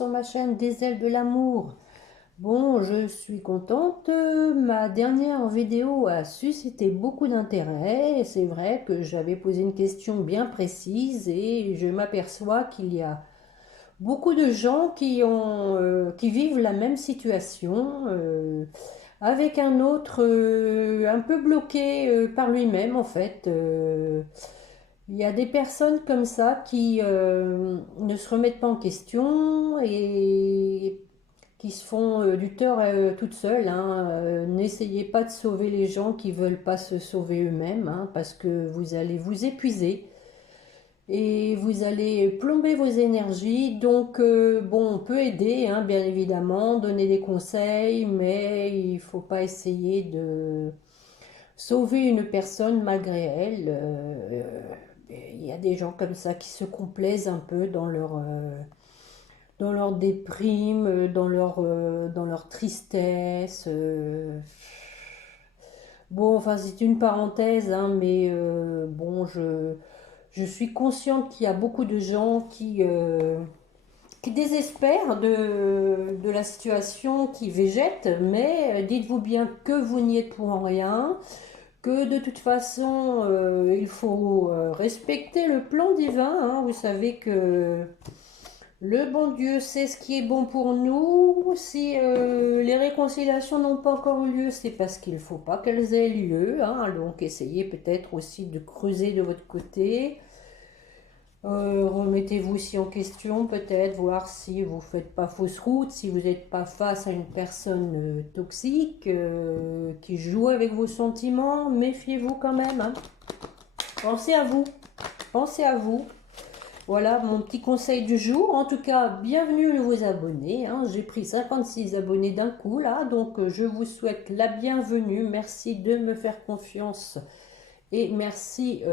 sur ma chaîne des ailes de l'amour. Bon, je suis contente. Ma dernière vidéo a suscité beaucoup d'intérêt. C'est vrai que j'avais posé une question bien précise et je m'aperçois qu'il y a beaucoup de gens qui vivent la même situation, avec un autre un peu bloqué par lui-même en fait. Il y a des personnes comme ça qui ne se remettent pas en question et qui se font du tort toutes seules, hein. N'essayez pas de sauver les gens qui veulent pas se sauver eux-mêmes, hein, parce que vous allez vous épuiser et vous allez plomber vos énergies. Donc, bon, on peut aider, hein, bien évidemment, donner des conseils, mais il faut pas essayer de sauver une personne malgré elle. Il y a des gens comme ça qui se complaisent un peu dans leur déprime, dans leur tristesse. Bon, enfin, c'est une parenthèse, hein, mais bon, je suis consciente qu'il y a beaucoup de gens qui désespèrent de la situation, qui végètent, mais dites-vous bien que vous n'y êtes pour rien, que de toute façon, il faut respecter le plan divin, hein. Vous savez que le bon Dieu sait ce qui est bon pour nous. Si les réconciliations n'ont pas encore eu lieu, c'est parce qu'il ne faut pas qu'elles aient lieu, hein. Donc essayez peut-être aussi de creuser de votre côté. Remettez-vous aussi en question, peut-être, voir si vous ne faites pas fausse route, si vous n'êtes pas face à une personne toxique qui joue avec vos sentiments. Méfiez-vous quand même, hein. Pensez à vous. Pensez à vous. Voilà mon petit conseil du jour. En tout cas, bienvenue nouveaux abonnés, hein. J'ai pris 56 abonnés d'un coup là, donc je vous souhaite la bienvenue. Merci de me faire confiance et merci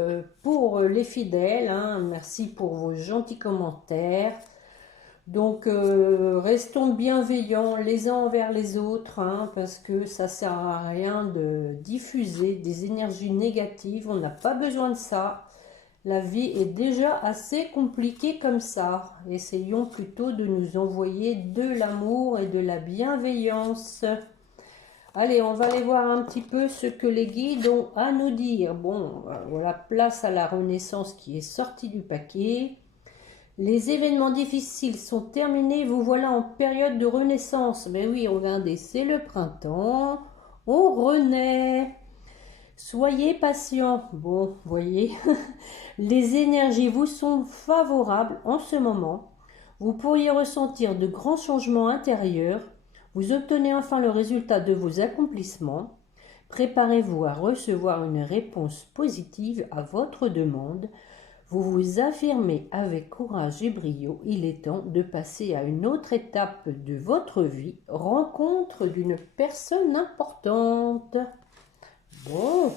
pour les fidèles, hein. Merci pour vos gentils commentaires. Donc restons bienveillants les uns envers les autres, hein, parce que ça sert à rien de diffuser des énergies négatives. On n'a pas besoin de ça. La vie est déjà assez compliquée comme ça. Essayons plutôt de nous envoyer de l'amour et de la bienveillance. Allez, on va aller voir un petit peu ce que les guides ont à nous dire. Bon, voilà, place à la renaissance qui est sortie du paquet. Les événements difficiles sont terminés, vous voilà en période de renaissance. Mais oui, regardez, c'est le printemps, on renaît. Soyez patient. Bon, voyez, les énergies vous sont favorables en ce moment. Vous pourriez ressentir de grands changements intérieurs. Vous obtenez enfin le résultat de vos accomplissements. Préparez-vous à recevoir une réponse positive à votre demande. Vous vous affirmez avec courage et brio. Il est temps de passer à une autre étape de votre vie. Rencontre d'une personne importante. Bon.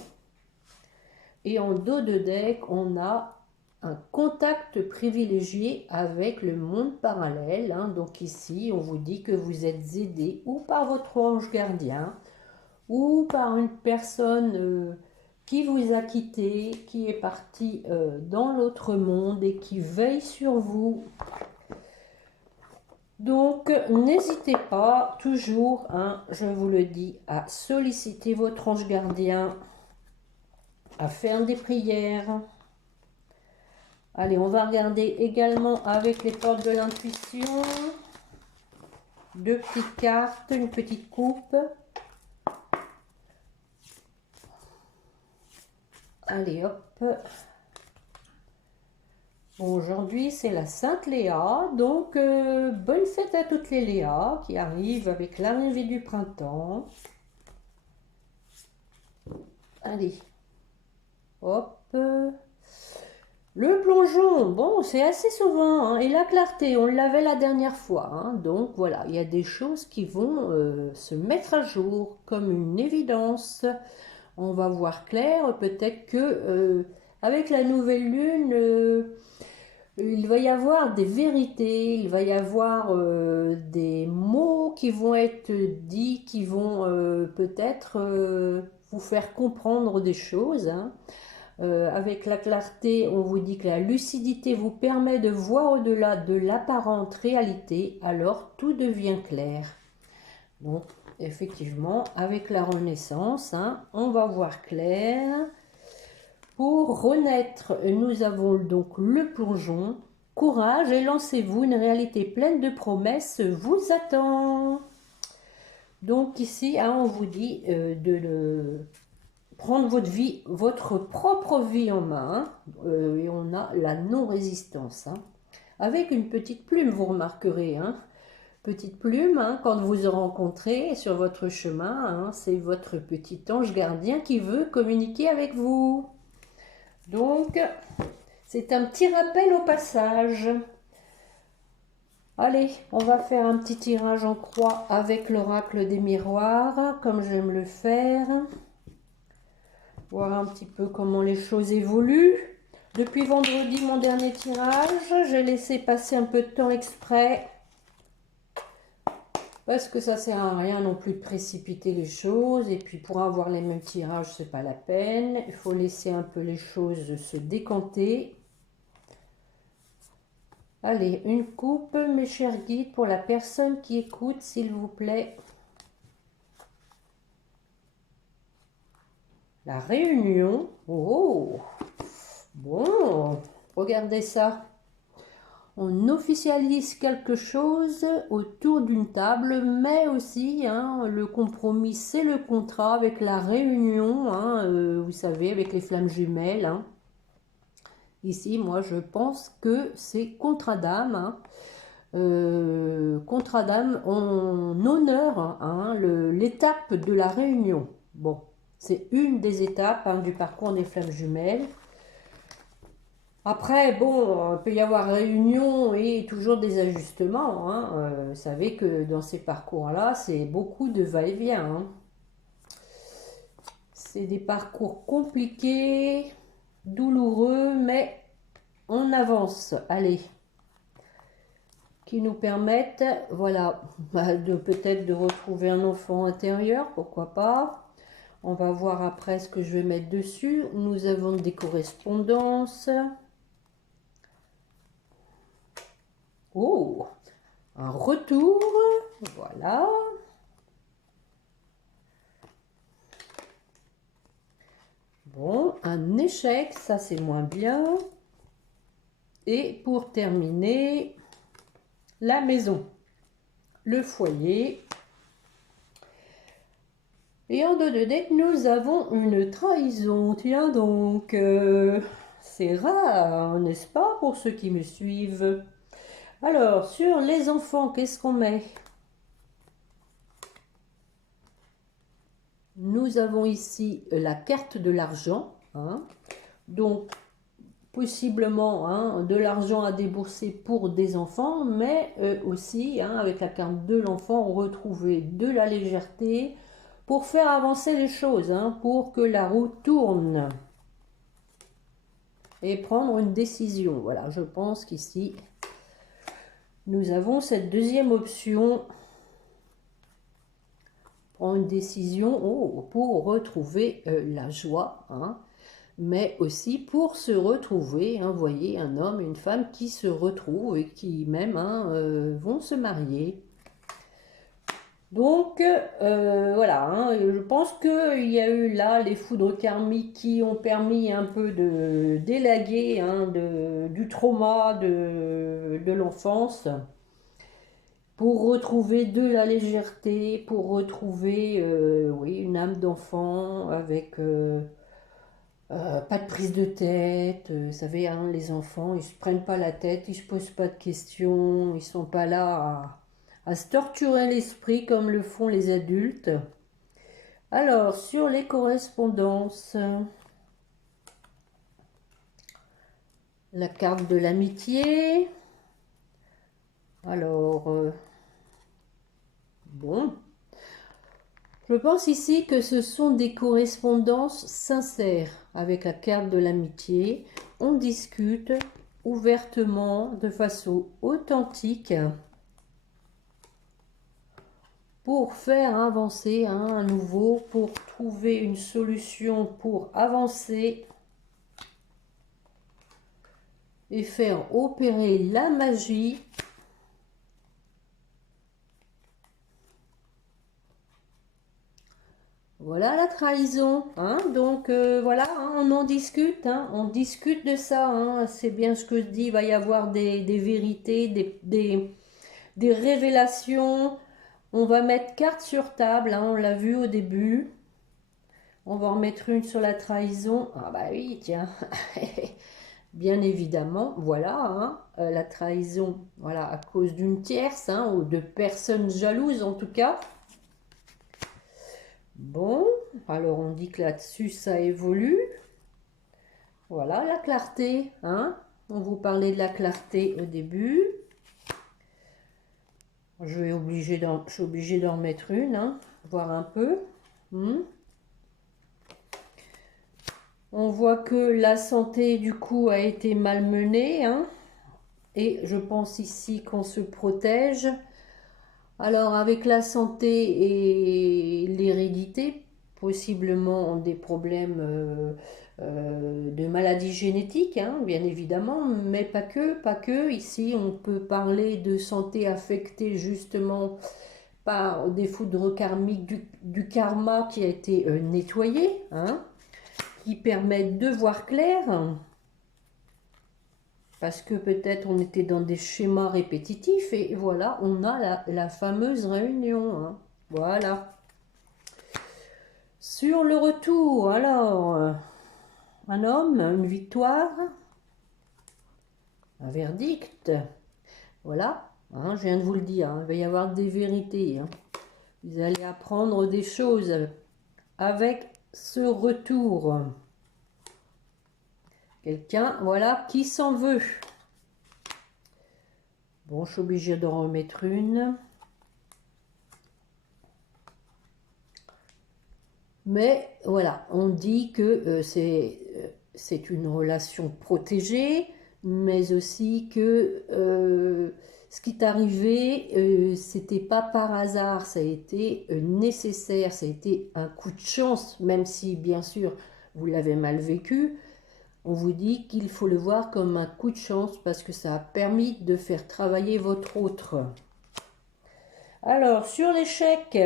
Et en dos de deck, on a un contact privilégié avec le monde parallèle, hein. Donc ici, on vous dit que vous êtes aidé ou par votre ange gardien ou par une personne qui vous a quitté, qui est partie dans l'autre monde et qui veille sur vous. Donc n'hésitez pas toujours, hein, je vous le dis, à solliciter votre ange gardien, à faire des prières. Allez, on va regarder également avec les portes de l'intuition. Deux petites cartes, une petite coupe. Allez, hop. Bon, aujourd'hui, c'est la Sainte Léa. Donc, bonne fête à toutes les Léas qui arrivent avec l'arrivée du printemps. Allez, hop. Le plongeon, bon, c'est assez souvent, hein. Et la clarté, on l'avait la dernière fois, hein. Donc voilà, il y a des choses qui vont se mettre à jour comme une évidence. On va voir clair, peut-être que avec la nouvelle lune, il va y avoir des vérités, il va y avoir des mots qui vont être dits, qui vont peut-être vous faire comprendre des choses, hein. Avec la clarté, on vous dit que la lucidité vous permet de voir au-delà de l'apparente réalité, alors tout devient clair. Donc, effectivement, avec la renaissance, hein, on va voir clair. Pour renaître, nous avons donc le plongeon. Courage et lancez-vous, une réalité pleine de promesses vous attend. Donc ici, hein, on vous dit prendre votre vie, votre propre vie en main. Et on a la non-résistance. Hein. Avec une petite plume, vous remarquerez. Hein. Petite plume, hein, quand vous rencontrez sur votre chemin, hein, c'est votre petit ange gardien qui veut communiquer avec vous. Donc, c'est un petit rappel au passage. Allez, on va faire un petit tirage en croix avec l'oracle des miroirs, comme j'aime le faire. Voir un petit peu comment les choses évoluent. Depuis vendredi, mon dernier tirage, j'ai laissé passer un peu de temps exprès. Parce que ça sert à rien non plus de précipiter les choses. Et puis pour avoir les mêmes tirages, c'est pas la peine. Il faut laisser un peu les choses se décanter. Allez, une coupe, mes chers guides, pour la personne qui écoute, s'il vous plaît. La réunion. Oh, bon, regardez ça. On officialise quelque chose autour d'une table, mais aussi, hein, le compromis, c'est le contrat avec la réunion, hein, vous savez, avec les flammes jumelles. Hein. Ici, moi, je pense que c'est contrat d'âme. Hein. Contrat d'âme, on honore hein, l'étape de la réunion. Bon, c'est une des étapes hein, du parcours des flammes jumelles. Après, bon, il peut y avoir réunion et toujours des ajustements. Hein. Vous savez que dans ces parcours-là, c'est beaucoup de va-et-vient. Hein. C'est des parcours compliqués, douloureux, mais on avance. Allez. Qui nous permettent, voilà, de peut-être de retrouver un enfant intérieur, pourquoi pas. On va voir après ce que je vais mettre dessus. Nous avons des correspondances. Oh, un retour, voilà. Bon, un échec, ça c'est moins bien. Et pour terminer, la maison, le foyer. Et en dos de deck, nous avons une trahison. Tiens donc, c'est rare, n'est-ce pas, pour ceux qui me suivent. Alors, sur les enfants, qu'est-ce qu'on met? Nous avons ici la carte de l'argent. Hein. Donc, possiblement hein, de l'argent à débourser pour des enfants, mais aussi, hein, avec la carte de l'enfant, retrouver de la légèreté pour faire avancer les choses, hein, pour que la roue tourne. Et prendre une décision. Voilà, je pense qu'ici, nous avons cette deuxième option. Prendre une décision pour retrouver la joie, hein, mais aussi pour se retrouver. Hein, vous voyez, un homme et une femme qui se retrouvent et qui même hein, vont se marier. Donc, voilà, hein, je pense qu'il y a eu là les foudres karmiques qui ont permis un peu de d'élaguer hein, du trauma de l'enfance pour retrouver de la légèreté, pour retrouver oui, une âme d'enfant avec pas de prise de tête. Vous savez, hein, les enfants, ils se prennent pas la tête, ils se posent pas de questions, ils sont pas là à se torturer l'esprit comme le font les adultes. Alors, sur les correspondances, la carte de l'amitié. Alors, bon, je pense ici que ce sont des correspondances sincères avec la carte de l'amitié. On discute ouvertement, de façon authentique, pour faire avancer hein, à nouveau, pour trouver une solution pour avancer. et faire opérer la magie. Voilà la trahison, hein. Donc voilà, hein, on en discute, hein, on discute de ça, hein. C'est bien ce que je dis, il va y avoir des vérités, des révélations. On va mettre carte sur table, hein, on l'a vu au début. On va en mettre une sur la trahison. Ah bah oui, tiens, bien évidemment, voilà, hein, la trahison, voilà, à cause d'une tierce, hein, ou de personnes jalouses en tout cas. Bon, alors on dit que là-dessus ça évolue. Voilà la clarté, hein. On vous parlait de la clarté au début. Je suis obligée d'en mettre une, hein, voir un peu. On voit que la santé du coup a été malmenée, hein, et je pense ici qu'on se protège. Alors avec la santé et l'hérédité, possiblement des problèmes de maladies génétiques, hein, bien évidemment, mais pas que, pas que. Ici, on peut parler de santé affectée justement par des foudres karmiques du karma qui a été nettoyé, hein, qui permettent de voir clair, parce que peut-être on était dans des schémas répétitifs, et voilà, on a la fameuse réunion, hein. Voilà. Sur le retour, alors, un homme, une victoire, un verdict, voilà, hein, je viens de vous le dire, hein, il va y avoir des vérités, hein. Vous allez apprendre des choses avec ce retour. Quelqu'un, voilà, qui s'en veut. Bon, je suis obligée d'en remettre une. Mais voilà, on dit que c'est une relation protégée, mais aussi que ce qui est arrivé, c'était pas par hasard, ça a été nécessaire, ça a été un coup de chance, même si bien sûr vous l'avez mal vécu. On vous dit qu'il faut le voir comme un coup de chance parce que ça a permis de faire travailler votre autre. Alors, sur l'échec,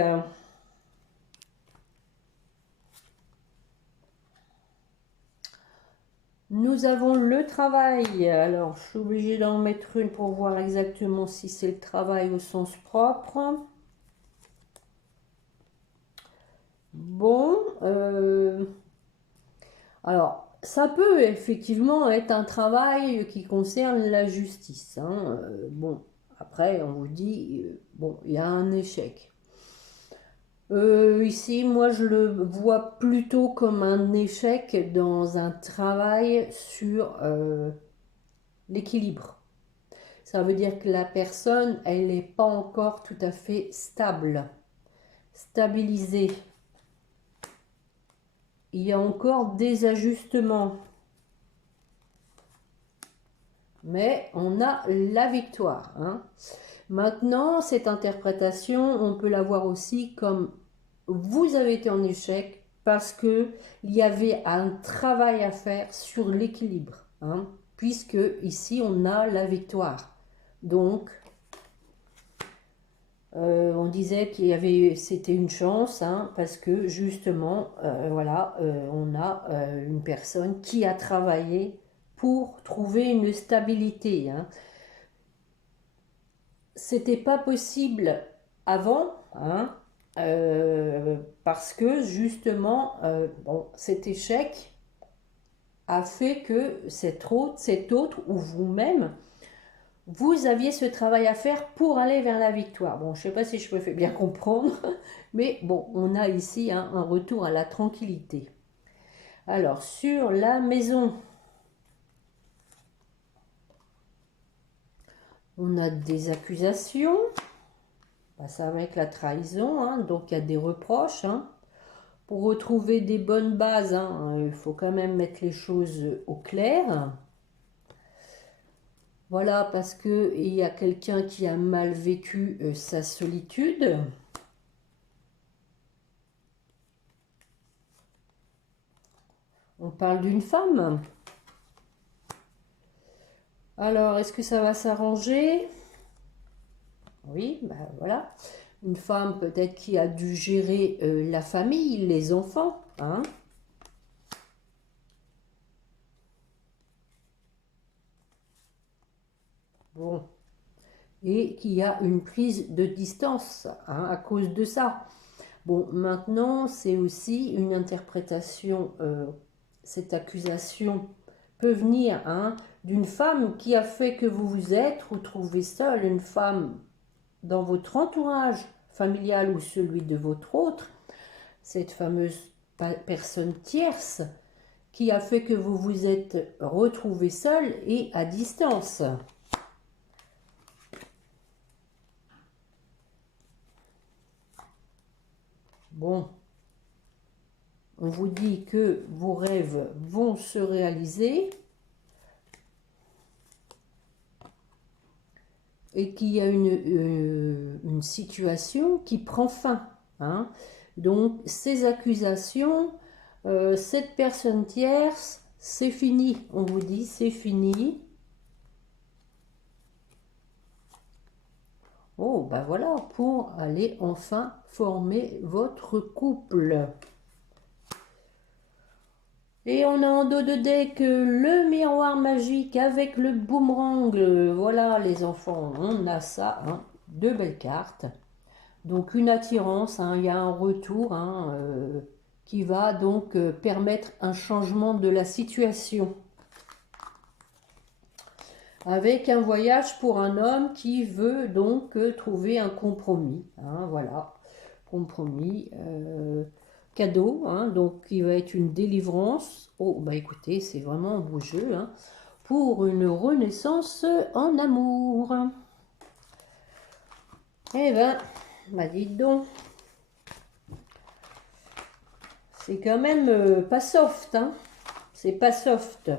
nous avons le travail. Alors, je suis obligée d'en mettre une pour voir exactement si c'est le travail au sens propre. Bon, alors, ça peut effectivement être un travail qui concerne la justice, hein. Bon, après, on vous dit, bon, il y a un échec. Ici, moi, je le vois plutôt comme un échec dans un travail sur l'équilibre. Ça veut dire que la personne, elle n'est pas encore tout à fait stable, stabilisée. Il y a encore des ajustements. Mais on a la victoire, hein. Maintenant, cette interprétation, on peut la voir aussi comme vous avez été en échec parce que il y avait un travail à faire sur l'équilibre, hein, puisque ici on a la victoire. Donc, on disait qu'il y avait, c'était une chance, hein, parce que justement, voilà, on a une personne qui a travaillé pour trouver une stabilité, hein. C'était pas possible avant, hein, parce que justement, bon, cet échec a fait que cet autre ou vous-même, vous aviez ce travail à faire pour aller vers la victoire. Bon, je ne sais pas si je me fais bien comprendre, mais bon, on a ici, hein, un retour à la tranquillité. Alors, sur la maison, on a des accusations. Ça va avec la trahison, hein, donc il y a des reproches, hein. Pour retrouver des bonnes bases, hein, il faut quand même mettre les choses au clair. Voilà, parce qu'il y a quelqu'un qui a mal vécu sa solitude. On parle d'une femme. Alors, est-ce que ça va s'arranger? Oui, ben voilà. Une femme peut-être qui a dû gérer la famille, les enfants, hein. Bon. Et qui a une prise de distance, hein, à cause de ça. Bon, maintenant, c'est aussi une interprétation, cette accusation peut venir, hein, d'une femme qui a fait que vous vous êtes retrouvée seule, une femme dans votre entourage familial ou celui de votre autre, cette fameuse personne tierce qui a fait que vous vous êtes retrouvée seule et à distance. Bon, on vous dit que vos rêves vont se réaliser et qu'il y a une situation qui prend fin, hein. Donc, ces accusations, cette personne tierce, c'est fini. On vous dit, c'est fini. Oh, ben voilà, pour aller enfin former votre couple. Et on a en dos de deck le miroir magique avec le boomerang. Voilà les enfants, on a ça, hein, deux belles cartes. Donc une attirance, hein, il y a un retour, hein, qui va donc permettre un changement de la situation. Avec un voyage pour un homme qui veut donc trouver un compromis, hein, voilà, compromis, cadeau, hein, donc qui va être une délivrance. Oh, bah écoutez, c'est vraiment un beau jeu, hein, pour une renaissance en amour. Eh ben, bah dites donc, c'est quand même pas soft, hein, c'est pas soft.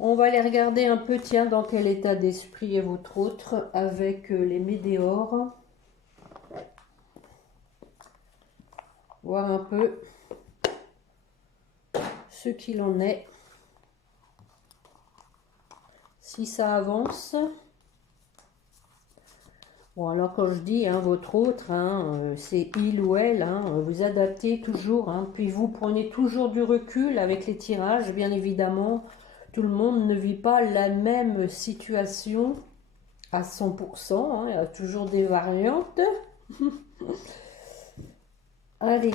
On va aller regarder un peu, tiens, dans quel état d'esprit est votre autre avec les météores. Voir un peu ce qu'il en est. Si ça avance. Bon, alors quand je dis, hein, votre autre, hein, c'est il ou elle, hein, vous adaptez toujours, hein, puis vous prenez toujours du recul avec les tirages, bien évidemment. Tout le monde ne vit pas la même situation à 100%, hein, il y a toujours des variantes. Allez.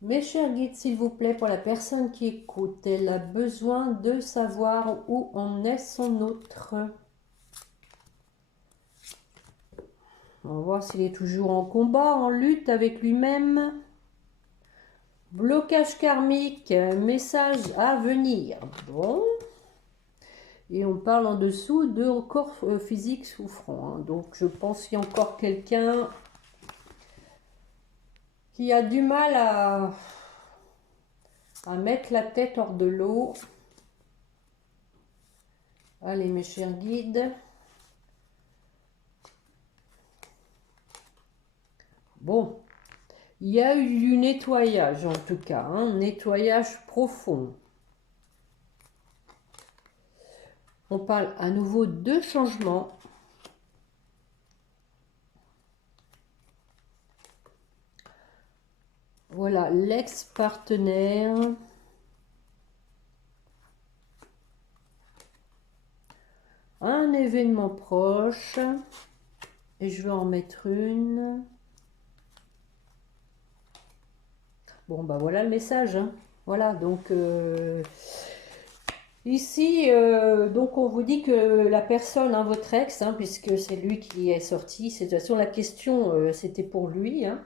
Mes chers guides, s'il vous plaît, pour la personne qui écoute, elle a besoin de savoir où en est son autre. On va voir s'il est toujours en combat, en lutte avec lui-même. Blocage karmique, message à venir. Bon. Et on parle en dessous de corps physique souffrant, hein. Donc je pense qu'il y a encore quelqu'un qui a du mal à mettre la tête hors de l'eau. Allez mes chers guides. Bon, il y a eu du nettoyage en tout cas, hein, nettoyage profond. On parle à nouveau de changement. Voilà, l'ex-partenaire. Un événement proche. Et je vais en mettre une. Bon, bah voilà le message, hein. Voilà, donc ici, donc on vous dit que la personne, hein, votre ex, hein, puisque c'est lui qui est sorti, de toute façon la question c'était pour lui, hein,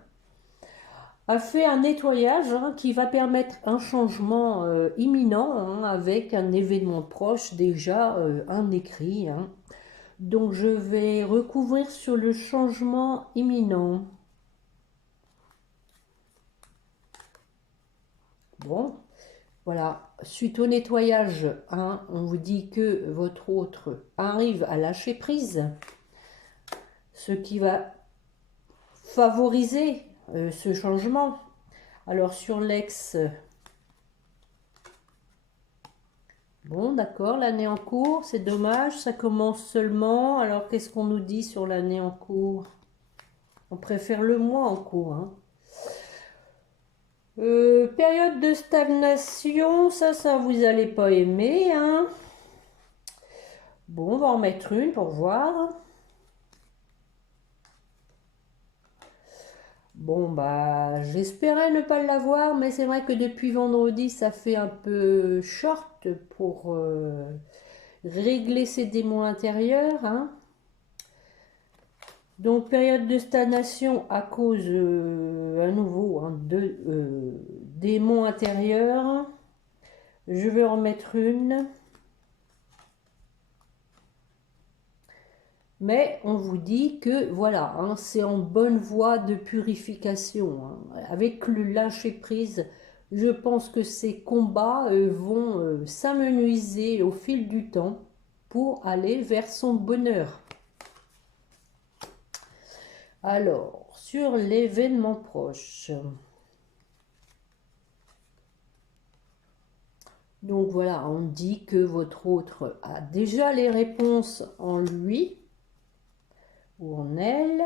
a fait un nettoyage, hein, qui va permettre un changement imminent, hein, avec un événement proche, déjà un écrit, hein. Donc je vais recouvrir sur le changement imminent. Bon, voilà, suite au nettoyage, hein, on vous dit que votre autre arrive à lâcher prise, ce qui va favoriser ce changement. Alors sur l'ex, bon d'accord, l'année en cours, c'est dommage, ça commence seulement. Alors qu'est-ce qu'on nous dit sur l'année en cours? On préfère le mois en cours, hein. Période de stagnation, ça vous allez pas aimer, hein. Bon, on va en mettre une pour voir. Bon, bah, j'espérais ne pas l'avoir, mais c'est vrai que depuis vendredi, ça fait un peu short pour régler ses démons intérieurs, hein. Donc, période de stagnation à cause, à nouveau, hein, de démons intérieurs. Je vais en mettre une. Mais on vous dit que voilà, hein, c'est en bonne voie de purification, hein. Avec le lâcher-prise, je pense que ces combats vont s'amenuiser au fil du temps pour aller vers son bonheur. Alors, sur l'événement proche. Donc voilà, on dit que votre autre a déjà les réponses en lui ou en elle.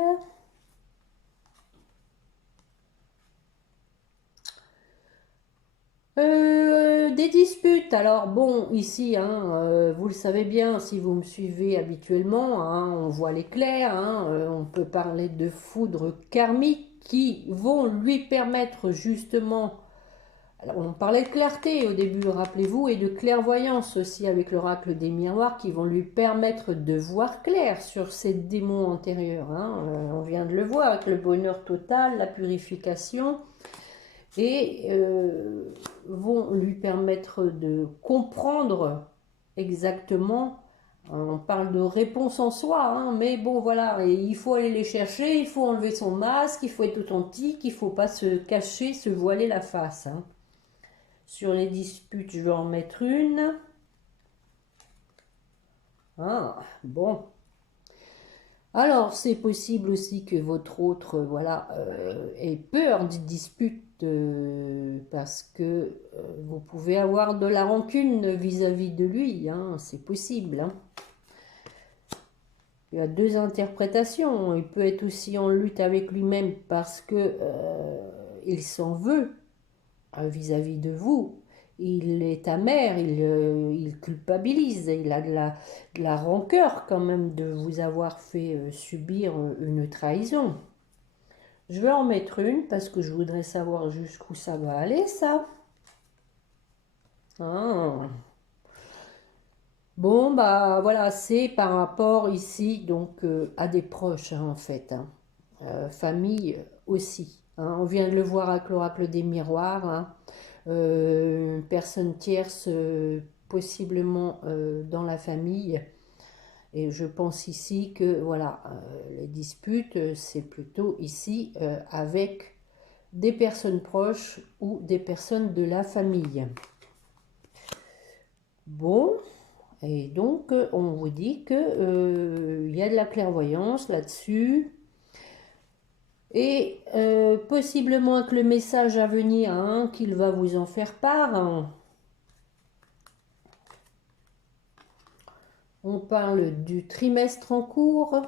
Des disputes. Alors bon, ici, hein, vous le savez bien, si vous me suivez habituellement, hein, on voit les clairs, hein, on peut parler de foudre karmique qui vont lui permettre justement. Alors on parlait de clarté au début, rappelez-vous, et de clairvoyance aussi avec l'oracle des miroirs qui vont lui permettre de voir clair sur ses démons antérieurs, hein. On vient de le voir avec le bonheur total, la purification, et vont lui permettre de comprendre exactement. On parle de réponse en soi, hein, mais bon voilà, et il faut aller les chercher, il faut enlever son masque, il faut être authentique, il ne faut pas se cacher, se voiler la face, hein. Sur les disputes, je vais en mettre une. Ah, bon. Alors, c'est possible aussi que votre autre, voilà, ait peur des disputes parce que vous pouvez avoir de la rancune vis-à-vis de lui, hein, c'est possible, hein. Il y a deux interprétations. Il peut être aussi en lutte avec lui-même parce que il s'en veut vis-à-vis de vous. Il est amer, il culpabilise, il a de la rancœur quand même de vous avoir fait subir une trahison. Je vais en mettre une parce que je voudrais savoir jusqu'où ça va aller, ça. Ah. Bon, bah voilà, c'est par rapport ici donc à des proches, hein, en fait, hein. Famille aussi, hein. On vient de le voir avec l'oracle des miroirs, hein. Une personne tierce possiblement dans la famille. Et je pense ici que voilà, les disputes, c'est plutôt ici avec des personnes proches ou des personnes de la famille. Bon, et donc on vous dit que y a de la clairvoyance là-dessus. Et possiblement avec le message à venir, hein, qu'il va vous en faire part, hein. On parle du trimestre en cours.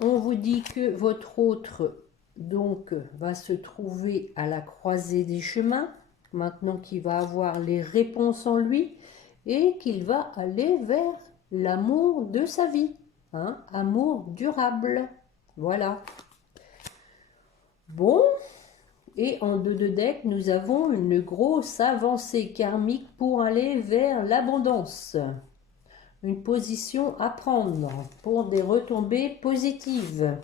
On vous dit que votre autre donc va se trouver à la croisée des chemins, maintenant qu'il va avoir les réponses en lui et qu'il va aller vers l'amour de sa vie, hein, amour durable. Voilà. Bon, et en dos de deck, nous avons une grosse avancée karmique pour aller vers l'abondance. Une position à prendre pour des retombées positives.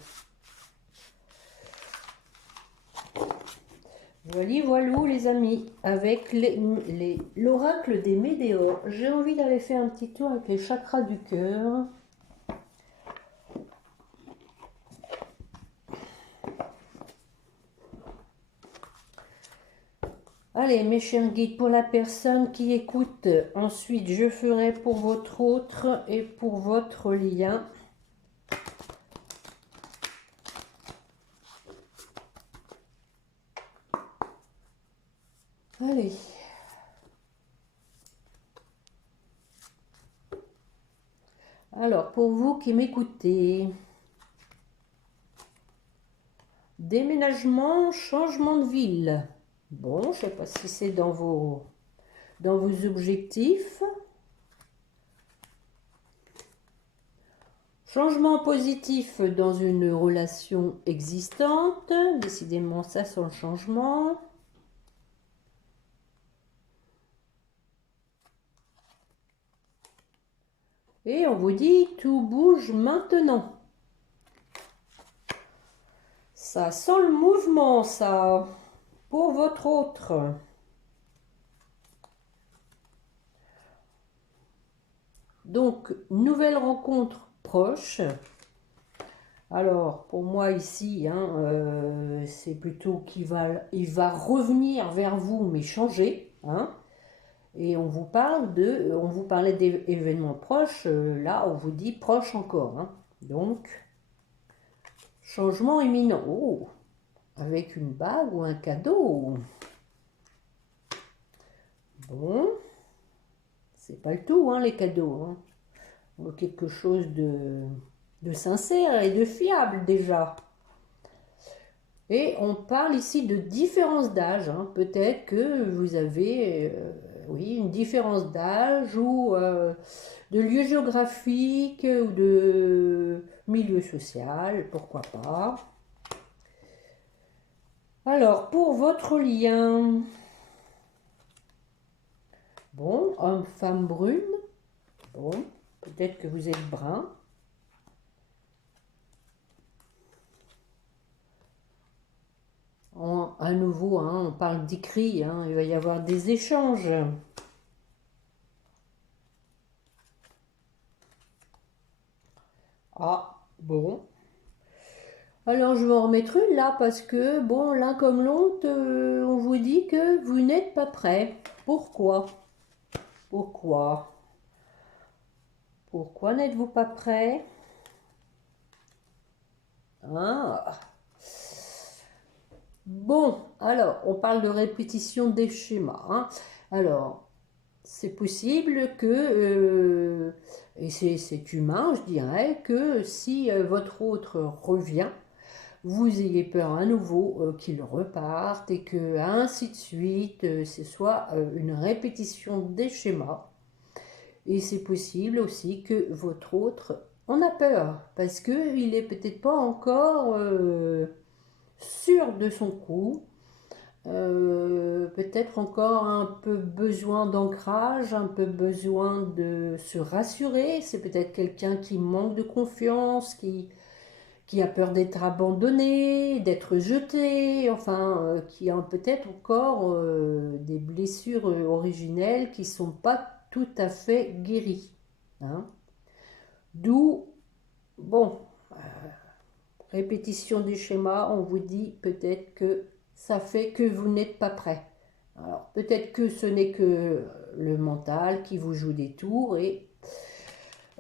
Voilà, voilà les amis, avec l'oracle des météores. J'ai envie d'aller faire un petit tour avec les chakras du cœur. Allez, mes chers guides, pour la personne qui écoute, ensuite je ferai pour votre autre et pour votre lien. Allez. Alors, pour vous qui m'écoutez, déménagement, changement de ville. Bon, je ne sais pas si c'est dans vos objectifs. Changement positif dans une relation existante. Décidément, ça sent le changement. Et on vous dit, tout bouge maintenant. Ça sent le mouvement, ça, pour votre autre. Donc, nouvelle rencontre proche. Alors, pour moi ici, hein, c'est plutôt il va revenir vers vous, mais changer. Hein. Et on vous parlait d'événements proches. Là, on vous dit proche encore. Hein. Donc, changement imminent. Oh, avec une bague ou un cadeau. Bon, c'est pas le tout, hein, les cadeaux. Hein. On veut quelque chose de sincère et de fiable déjà. Et on parle ici de différence d'âge. Hein. Peut-être que vous avez oui, une différence d'âge ou de lieu géographique ou de milieu social, pourquoi pas. Alors, pour votre lien, bon, homme, femme brune, bon, peut-être que vous êtes brun. À nouveau, hein, on parle d'écrit, hein, il va y avoir des échanges. Ah, bon. Alors, je vais en remettre une là parce que, bon, l'un comme l'autre, on vous dit que vous n'êtes pas prêt. Pourquoi? Pourquoi? Pourquoi n'êtes-vous pas prêt? Ah. Bon, alors, on parle de répétition des schémas. Hein. Alors, c'est possible que, et c'est humain, je dirais, que si votre autre revient, vous ayez peur à nouveau qu'il reparte et que ainsi de suite, ce soit une répétition des schémas. Et c'est possible aussi que votre autre en a peur parce qu'il n'est peut-être pas encore sûr de son coup. Peut-être encore un peu besoin d'ancrage, un peu besoin de se rassurer. C'est peut-être quelqu'un qui manque de confiance, qui a peur d'être abandonné, d'être jeté, enfin, qui a peut-être encore des blessures originelles qui ne sont pas tout à fait guéries. Hein. D'où, bon, répétition du schéma, on vous dit peut-être que ça fait que vous n'êtes pas prêt. Alors peut-être que ce n'est que le mental qui vous joue des tours et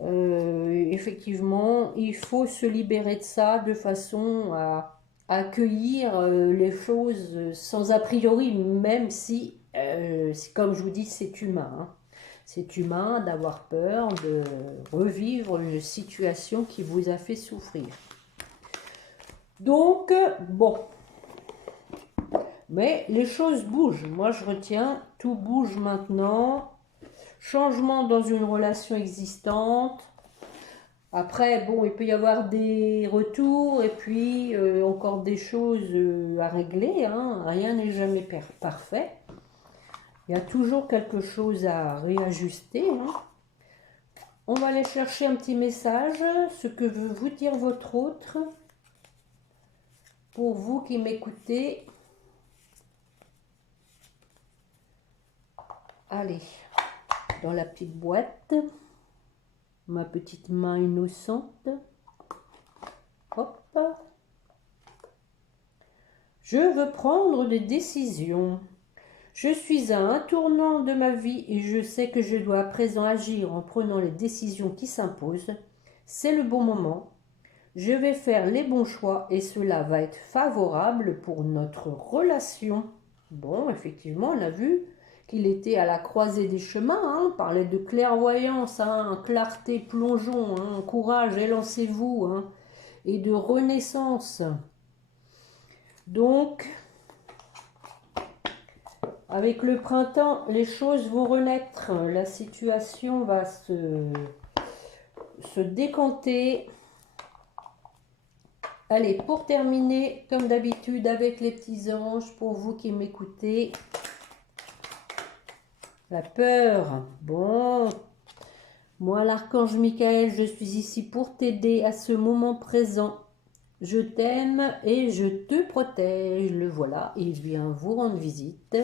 effectivement il faut se libérer de ça de façon à accueillir les choses sans a priori, même si comme je vous dis c'est humain. Hein. C'est humain d'avoir peur de revivre une situation qui vous a fait souffrir. Donc, bon. Mais les choses bougent. Moi, je retiens, tout bouge maintenant. Changement dans une relation existante. Après, bon, il peut y avoir des retours et puis encore des choses à régler. Hein. Rien n'est jamais parfait. Il y a toujours quelque chose à réajuster. Hein. On va aller chercher un petit message, ce que veut vous dire votre autre. Pour vous qui m'écoutez, allez, dans la petite boîte, ma petite main innocente, hop, je veux prendre des décisions. Je suis à un tournant de ma vie et je sais que je dois à présent agir en prenant les décisions qui s'imposent. C'est le bon moment. Je vais faire les bons choix et cela va être favorable pour notre relation. Bon, effectivement, on a vu qu'il était à la croisée des chemins, hein. On parlait de clairvoyance, hein, clarté, plongeon, hein, courage, élancez-vous, hein, et de renaissance. Donc, avec le printemps, les choses vont renaître, la situation va se décanter. Allez, pour terminer, comme d'habitude, avec les petits anges, pour vous qui m'écoutez, la peur. Bon, moi, l'archange Michael, je suis ici pour t'aider à ce moment présent. Je t'aime et je te protège. Le voilà, il vient vous rendre visite.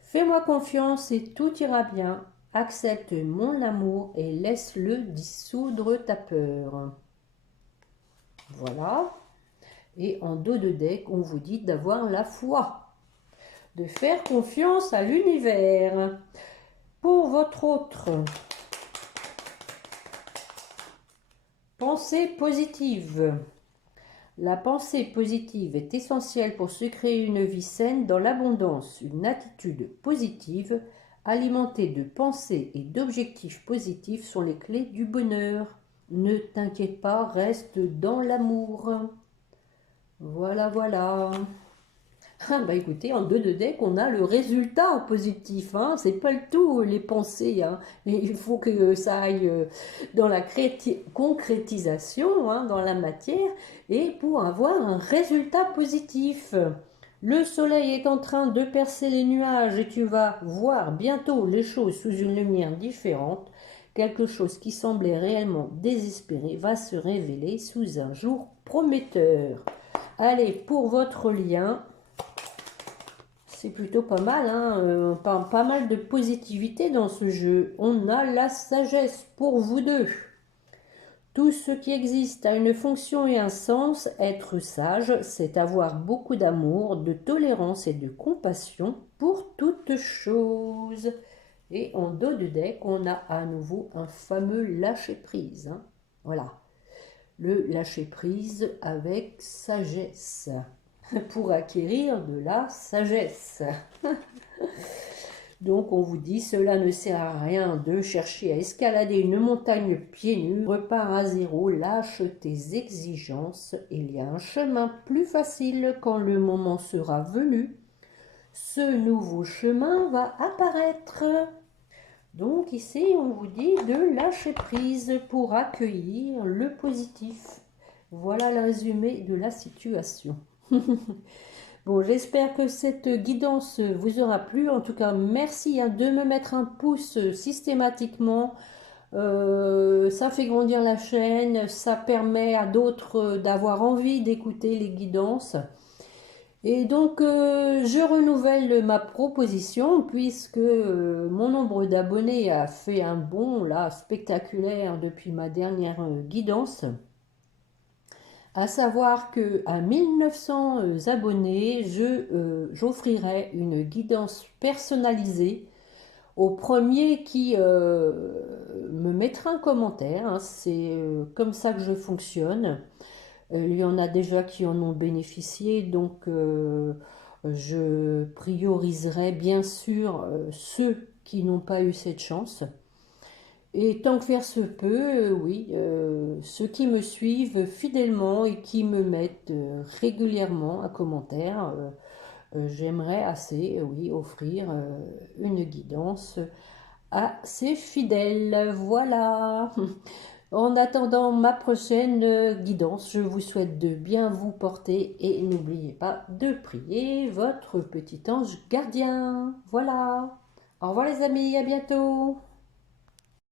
Fais-moi confiance et tout ira bien. Accepte mon amour et laisse-le dissoudre ta peur. Voilà. Et en dos de deck, on vous dit d'avoir la foi, de faire confiance à l'univers. Pour votre autre, pensée positive. La pensée positive est essentielle pour se créer une vie saine dans l'abondance. Une attitude positive, alimentée de pensées et d'objectifs positifs, sont les clés du bonheur. Ne t'inquiète pas, reste dans l'amour. Voilà, voilà. Ah bah écoutez, en 2 de deck, on a le résultat positif, hein. C'est pas le tout, les pensées, hein. Et il faut que ça aille dans la concrétisation, hein, dans la matière, et pour avoir un résultat positif. Le soleil est en train de percer les nuages et tu vas voir bientôt les choses sous une lumière différente. Quelque chose qui semblait réellement désespéré va se révéler sous un jour prometteur. Allez, pour votre lien, c'est plutôt pas mal, hein, pas mal de positivité dans ce jeu. On a la sagesse pour vous deux. Tout ce qui existe a une fonction et un sens. Être sage, c'est avoir beaucoup d'amour, de tolérance et de compassion pour toute chose. Et en dos de deck, on a à nouveau un fameux lâcher-prise, hein. Voilà, le lâcher-prise avec sagesse, pour acquérir de la sagesse. Donc on vous dit, cela ne sert à rien de chercher à escalader une montagne pieds nus. Repars à zéro, lâche tes exigences. Il y a un chemin plus facile quand le moment sera venu. Ce nouveau chemin va apparaître. Donc ici, on vous dit de lâcher prise pour accueillir le positif. Voilà le résumé de la situation. Bon, j'espère que cette guidance vous aura plu. En tout cas, merci, hein, de me mettre un pouce systématiquement. Ça fait grandir la chaîne, ça permet à d'autres d'avoir envie d'écouter les guidances. Et donc, je renouvelle ma proposition puisque mon nombre d'abonnés a fait un bond là spectaculaire depuis ma dernière guidance. À savoir que à 1900 abonnés, j'offrirai une guidance personnalisée au premier qui me mettra un commentaire, hein. C'est comme ça que je fonctionne. Il y en a déjà qui en ont bénéficié, donc je prioriserai bien sûr ceux qui n'ont pas eu cette chance. Et tant que faire se peut, oui, ceux qui me suivent fidèlement et qui me mettent régulièrement un commentaire, j'aimerais assez, oui, offrir une guidance à ces fidèles. Voilà. En attendant ma prochaine guidance, je vous souhaite de bien vous porter et n'oubliez pas de prier votre petit ange gardien. Voilà. Au revoir les amis, à bientôt.